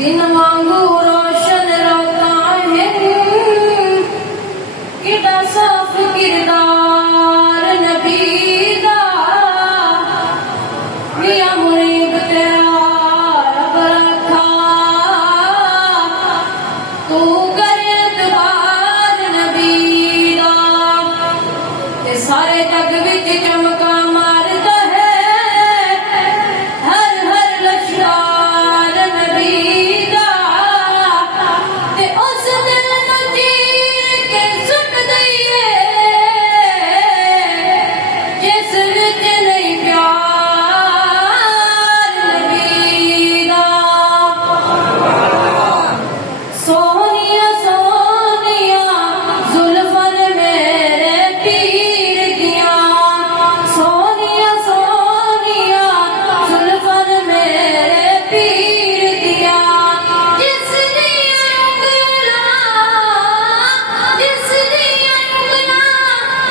दिन वांगू रोशन रातां हैं किड़ा साफ किरदार नबी दा मियां मुरीद तेरा रब रखा तू करे एतबार नबी दा ते सारे जग विच चमका मारदा है हर हर लश्कार नबी दा ते उस दिल नूं चीर के सुट दईए जिस विच नहीं प्यार नबी दा सोनिया सोनिया जुल्फन मेरे पीर दिया सोनिया सोनिया जुल्फन मेरे पीर दिया जिस दिया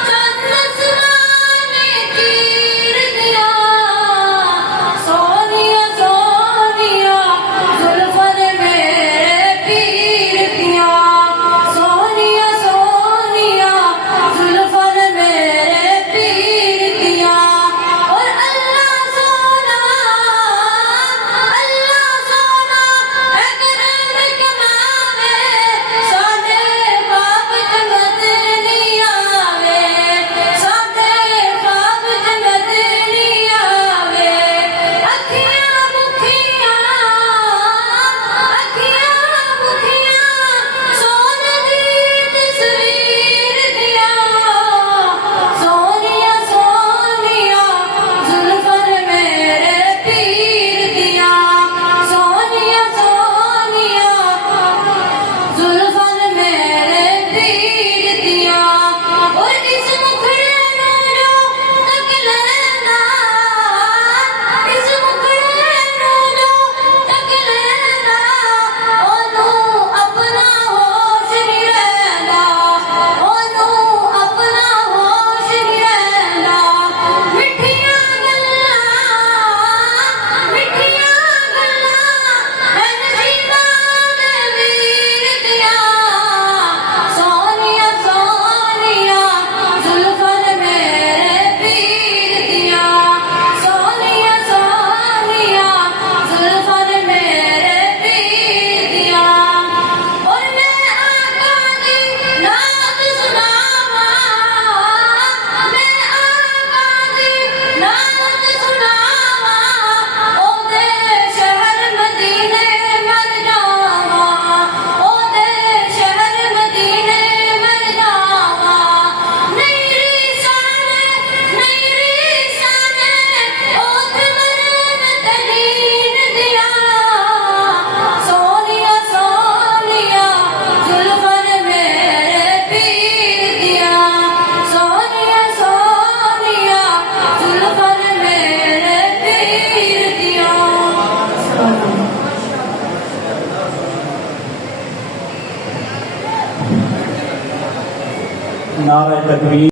चंद आसमाने चीर दिया सोनिया सोनिया जुल्फन मेरे पीर दिया सोनिया सोनिया जुल्फन मेरे पीर दिया और अल्लाह सोना अगर कमावे साडे बाप जन्नत नहीं आवे साडे बाप जन्नत नहीं आवे अखियां भुखियां सोन दी तस्वीर दिया सोनिया सोनिया जुल्फन मेरे पीर दिया सोनिया सोनिया जुल्फन मेरे पीर दिया और इस मुखड़े नूं जो तक लेना इस मुखड़े नूं जो तक लेना ओनू अपना होश नहीं रहंदा ओनू अपना होश नहीं रहंदा मिठियां गल्लां है नसीबां दे वीर दिया सोनिया सोनिया जुल्फन मेरे पीर दिया सोनिया सोनिया जुल्फन मेरे पीर दिया और मैं आका दी नात सुनावा मैं आका दी नात सुनावा ओदे शहर मदीने मर जावा ओदे शहर मदीने मर जावा नहीं रीसाने ओथे मरन तहीन दिया सोनिया सोनिया जुल्फन मेरे पीर दिया सोनिया सोनिया जुल्फन मेरे पीर दिया नारा तकबीर।